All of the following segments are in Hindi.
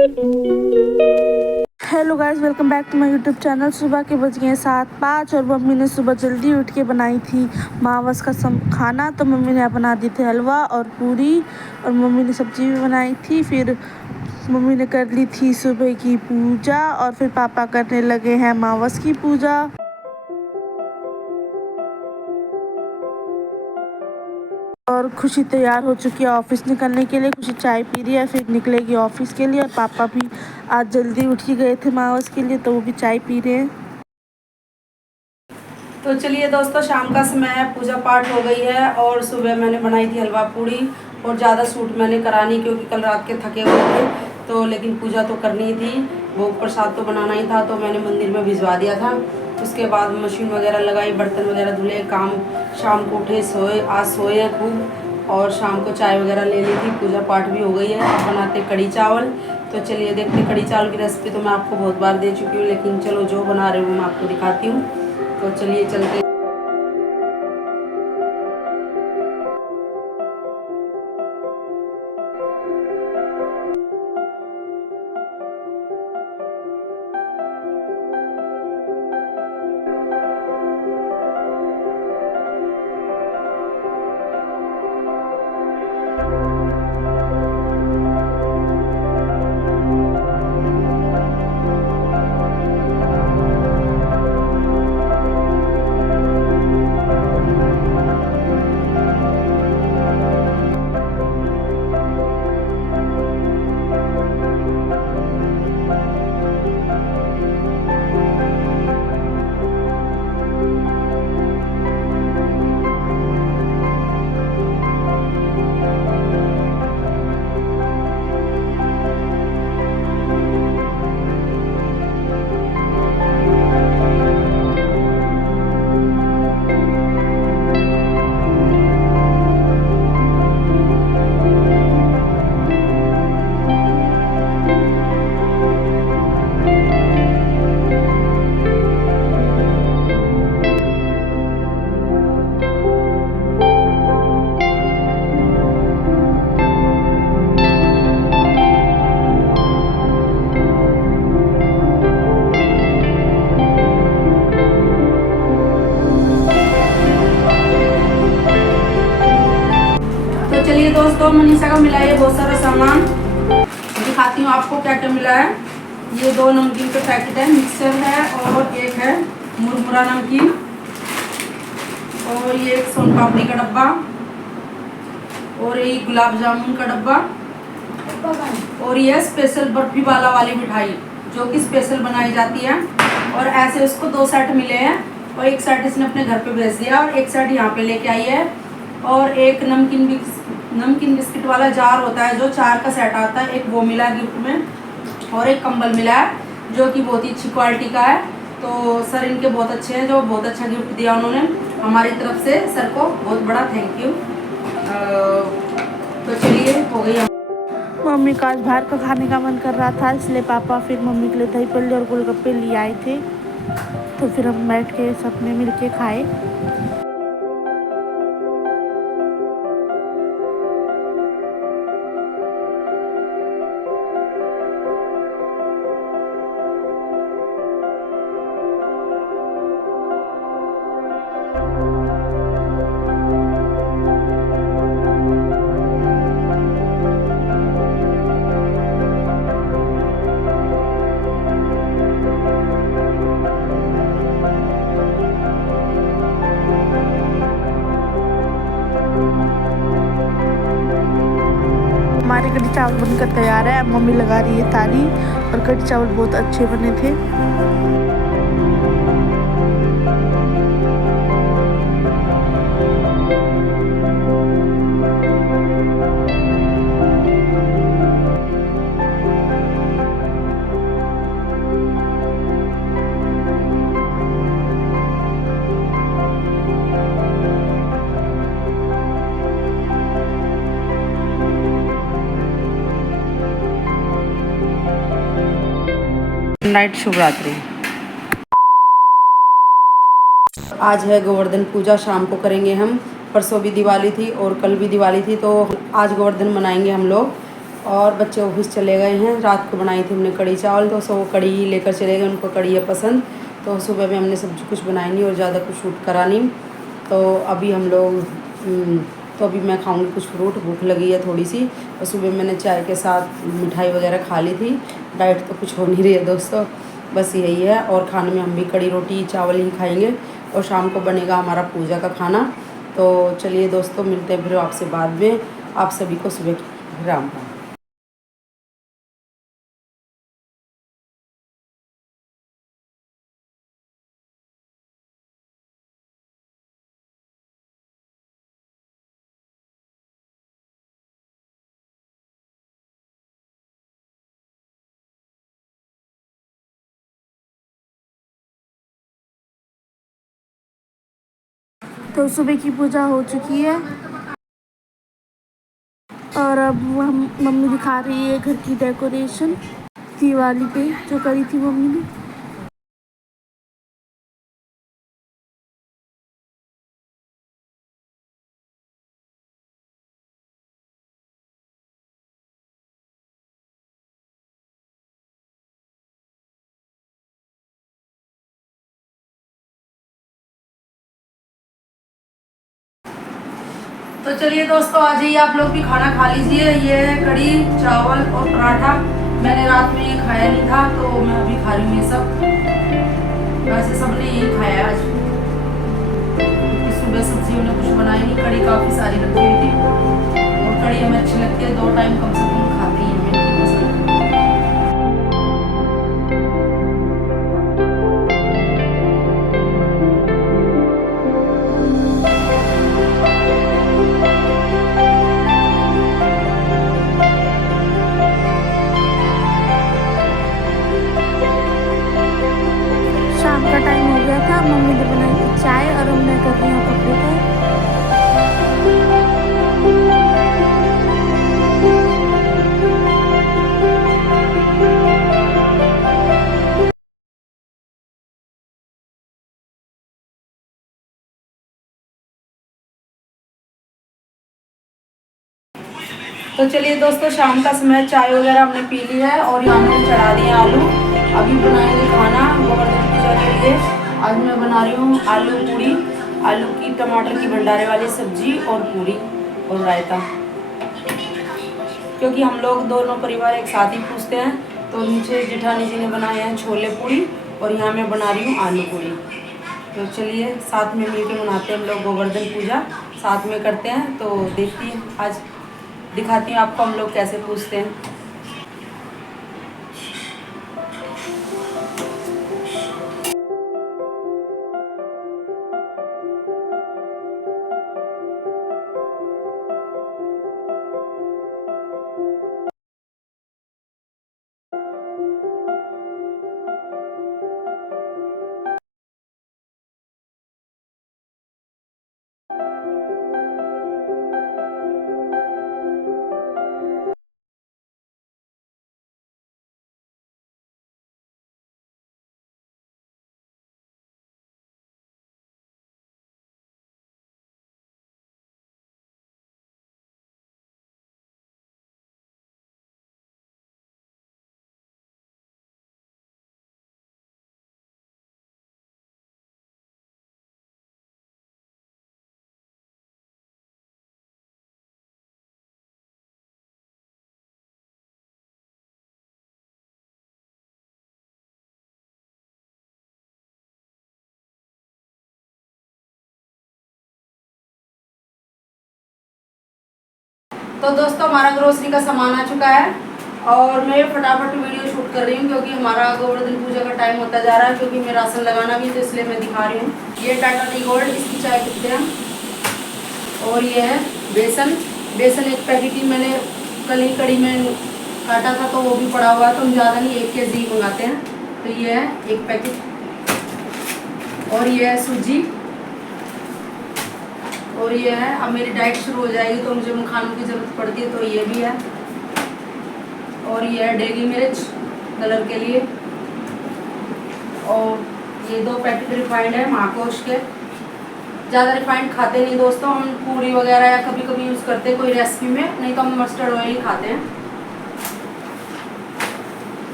Hello guys, welcome back to my YouTube channel. सुबह के बज गए हैं 7:05 और मम्मी ने सुबह जल्दी उठ के बनाई थी मावस का खाना। तो मम्मी ने बना दी थी हलवा और पूरी, और मम्मी ने सब्जी भी बनाई थी। फिर मम्मी ने कर ली थी सुबह की पूजा, और फिर पापा करने लगे हैं मावस की पूजा। और खुशी तैयार हो चुकी है ऑफिस निकलने के लिए। खुशी चाय पी रही है, फिर निकलेगी ऑफिस के लिए। और पापा भी आज जल्दी उठ ही गए थे मावस के लिए, तो वो भी चाय पी रहे हैं। तो चलिए दोस्तों, शाम का समय है, पूजा पाठ हो गई है। और सुबह मैंने बनाई थी हलवा पूड़ी, और ज़्यादा सूट मैंने करा नहीं क्योंकि कल रात के थके हुए थे। तो लेकिन पूजा तो करनी थी, वो प्रसाद तो बनाना ही था, तो मैंने मंदिर में भिजवा दिया था। उसके बाद मशीन वगैरह लगाई, बर्तन वगैरह धुले, काम शाम को उठे, सोए, आज सोए हैं खूब। और शाम को चाय वगैरह ले ली थी, पूजा पाठ भी हो गई है। अब बनाते कड़ी चावल। तो चलिए देखते, कड़ी चावल की रेसिपी तो मैं आपको बहुत बार दे चुकी हूँ, लेकिन चलो जो बना रही हूँ मैं आपको दिखाती हूँ। तो चलिए चलते। चलिए दोस्तों, मनीषा का मिला है बहुत सारा सामान। दिखाती हूँ आपको क्या क्या मिला है। ये 2 नमकीन के पैकेट है, मिक्सर है, और एक है मुरमुरा नमकीन, और ये एक सोन पापड़ी का डब्बा, और ये गुलाब जामुन का डब्बा, और ये स्पेशल बर्फी वाला वाली मिठाई जो कि स्पेशल बनाई जाती है। और ऐसे उसको 2 सेट मिले हैं, और एक सेट इसने अपने घर पे भेज दिया, और एक सेट यहाँ पे लेके आई है। और एक नमकीन बिस्किट वाला जार होता है जो 4 का सेट आता है, एक वो मिला गिफ्ट में। और एक कंबल मिला है जो कि बहुत ही अच्छी क्वालिटी का है। तो सर इनके बहुत अच्छे हैं, जो बहुत अच्छा गिफ्ट दिया उन्होंने हमारी तरफ से। सर को बहुत बड़ा थैंक यू। तो चलिए, हो गई। मम्मी का आज बाहर का खाने का मन कर रहा था, इसलिए पापा फिर मम्मी के लिए दही पल्ले और गोलगप्पे लिए आए थे। तो फिर हम बैठ के सबने मिल के खाए। हमारे कढ़ी चावल बनकर तैयार है। अब मम्मी लगा रही है ताली, और कढ़ी चावल बहुत अच्छे बने थे। नाइट शुभ रात्रि। आज है गोवर्धन पूजा, शाम को करेंगे हम। परसों भी दिवाली थी और कल भी दिवाली थी, तो आज गोवर्धन मनाएंगे हम लोग। और बच्चे ऑफिस चले गए हैं। रात को बनाई थी हमने कड़ी चावल, तो वो कड़ी ही लेकर चले गए, उनको कड़ी है पसंद। तो सुबह में हमने सब्जी कुछ बनाई नहीं और ज़्यादा कुछ शूट करा नहीं। तो अभी हम लोग तो अभी मैं खाऊंगी कुछ फ्रूट, भूख लगी है थोड़ी सी। और सुबह मैंने चाय के साथ मिठाई वगैरह खा ली थी। डाइट तो कुछ हो नहीं रही है दोस्तों, बस यही है। और खाने में हम भी कड़ी रोटी चावल ही खाएंगे और शाम को बनेगा हमारा पूजा का खाना। तो चलिए दोस्तों, मिलते हैं फिर आपसे बाद में। आप सभी को सुबह की राम राम। तो सुबह की पूजा हो चुकी है और अब हम मम्मी दिखा रही है घर की डेकोरेशन दिवाली पे जो करी थी मम्मी ने। तो चलिए दोस्तों, आ जाइए आप लोग भी खाना खा लीजिए। ये है कड़ी चावल और पराठा। मैंने रात में ये खाया नहीं था तो मैं अभी खा रही हूँ ये सब। वैसे सबने यही खाया आज, क्योंकि सुबह सब्जियों ने कुछ बनाई नहीं। कड़ी काफ़ी सारी रखी हुई थी और कड़ी हमें अच्छी लगती है, 2 टाइम कम से कम खाती हैं, हमें पसंद है। शाम का टाइम हो गया था, मम्मी ने बनाई थी चाय और हमने कर रही हूँ कपड़े तय। तो चलिए दोस्तों, शाम का समय, चाय वगैरह हमने पी ली है और यहाँ हमने चढ़ा दिए आलू। अभी बनाएंगे खाना गोवर्धन पूजा के लिए। आज मैं बना रही हूँ आलू पूड़ी, आलू की टमाटर की भंडारे वाली सब्जी और पूड़ी और रायता। क्योंकि हम लोग दोनों परिवार एक साथ ही पूछते हैं, तो नीचे जेठानी जी ने बनाए हैं छोले पूड़ी और यहाँ मैं बना रही हूँ आलू पूड़ी। तो चलिए साथ में मिलकर मनाते हैं हम लोग गोवर्धन पूजा, साथ में करते हैं। तो देखती हैं, आज दिखाती हूँ आपको हम लोग कैसे पूछते हैं। तो दोस्तों, हमारा ग्रोसरी का सामान आ चुका है और मैं फटाफट वीडियो शूट कर रही हूँ क्योंकि हमारा गोवर्धन पूजा का टाइम होता जा रहा है। क्योंकि मैं राशन लगाना भी है तो इसलिए मैं दिखा रही हूँ। ये टाटा टी गोल्ड, इसकी चाय पीते हैं। और ये है बेसन। बेसन 1 पैकेट ही मैंने कल ही कड़ी में काटा था तो वो भी पड़ा हुआ है, तो हम ज़्यादा नहीं 1 केजी मंगाते हैं। तो ये है 1 पैकेट। और ये है सूजी। और ये है, अब मेरी डाइट शुरू हो जाएगी तो मुझे मखानों की ज़रूरत पड़ती है, तो ये भी है। और ये है डेगी मिर्च कलर के लिए। और ये 2 पैकेट रिफाइंड है महाकोश के। ज़्यादा रिफाइंड खाते नहीं दोस्तों, हम पूरी वगैरह या कभी कभी यूज़ करते हैं कोई रेसिपी में, नहीं तो हम मस्टर्ड ऑयल ही खाते हैं।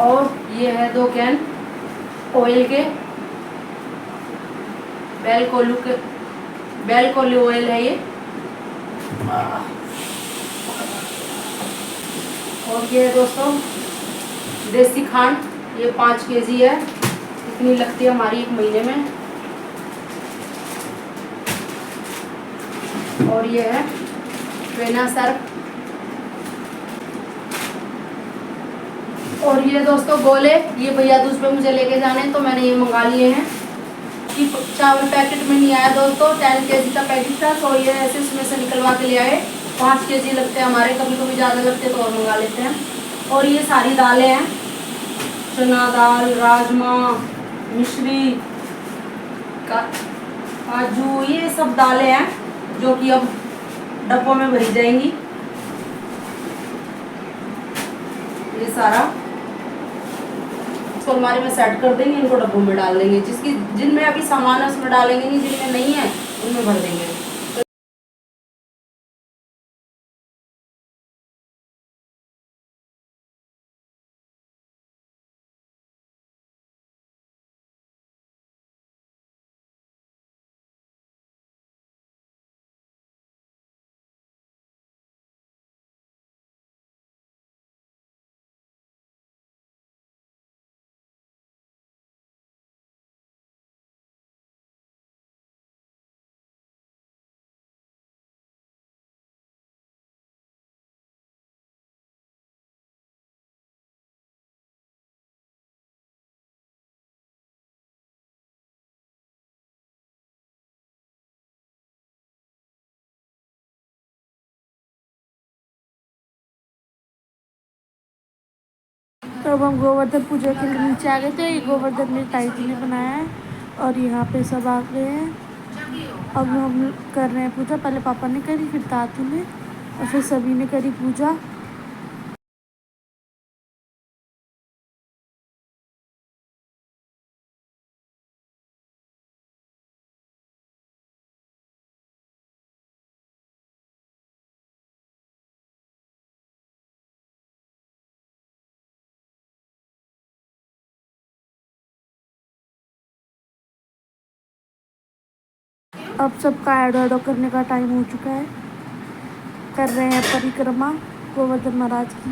और ये है 2 कैन ऑयल के, बेलकोली ऑयल है ये। और ये है दोस्तों देसी खांड, ये 5 केजी है, इतनी लगती है हमारी 1 महीने में। और ये है वेना सर्फ। और ये दोस्तों गोले, ये भैया दूज पे मुझे लेके जाने हैं तो मैंने ये मंगा लिए हैं। कि चावल पैकेट में नहीं आया दोस्तों, 10 केजी का पैकेट था, तो ये ऐसे इसमें से निकलवा के ले आए। 5 केजी लगते हैं हमारे, कभी कभी ज़्यादा लगते हैं तो और मंगा लेते हैं। और ये सारी दालें हैं, चना दाल, राजमा, मिश्री, काजू, ये सब दालें हैं जो कि अब डब्बों में भरी जाएंगी। ये सारा इसको अलमारी में सेट कर देंगे, इनको डब्बों में डाल देंगे। जिनमें अभी सामान है उसमें डालेंगे नहीं, जिनमें नहीं है उनमें भर देंगे। तो अब हम गोवर्धन पूजा के लिए नीचे आ गए थे। ये गोवर्धन में ताई जी ने बनाया है और यहाँ पे सब आ गए हैं। अब हम कर रहे हैं पूजा। पहले पापा ने करी, फिर तातू ने, और फिर सभी ने करी पूजा। अब सबका ऐड करने का टाइम हो चुका है। कर रहे हैं परिक्रमा गोवर्धन महाराज की।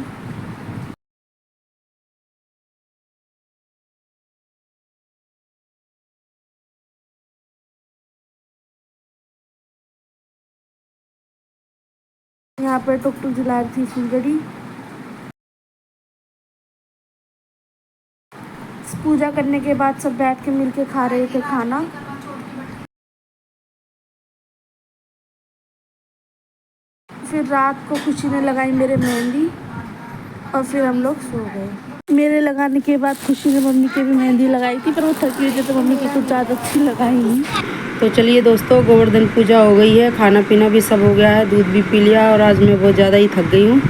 यहाँ पे टुकटुक जला रही थी फुलझड़ी। पूजा करने के बाद सब बैठ के मिलके खा रहे थे खाना। फिर रात को खुशी ने लगाई मेरे मेहंदी और फिर हम लोग सो गए। मेरे लगाने के बाद खुशी ने मम्मी के भी मेहंदी लगाई थी, पर वो थकी हुई थी तो मम्मी की कुछ ज़्यादा अच्छी लगाई नहीं। तो चलिए दोस्तों, गोवर्धन पूजा हो गई है, खाना पीना भी सब हो गया है, दूध भी पी लिया, और आज मैं बहुत ज़्यादा ही थक गई हूँ।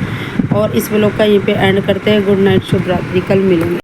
और इस व्लॉग का यहीं पे एंड करते हैं। गुड नाइट, शुभ रात्रि, कल मिलेंगे।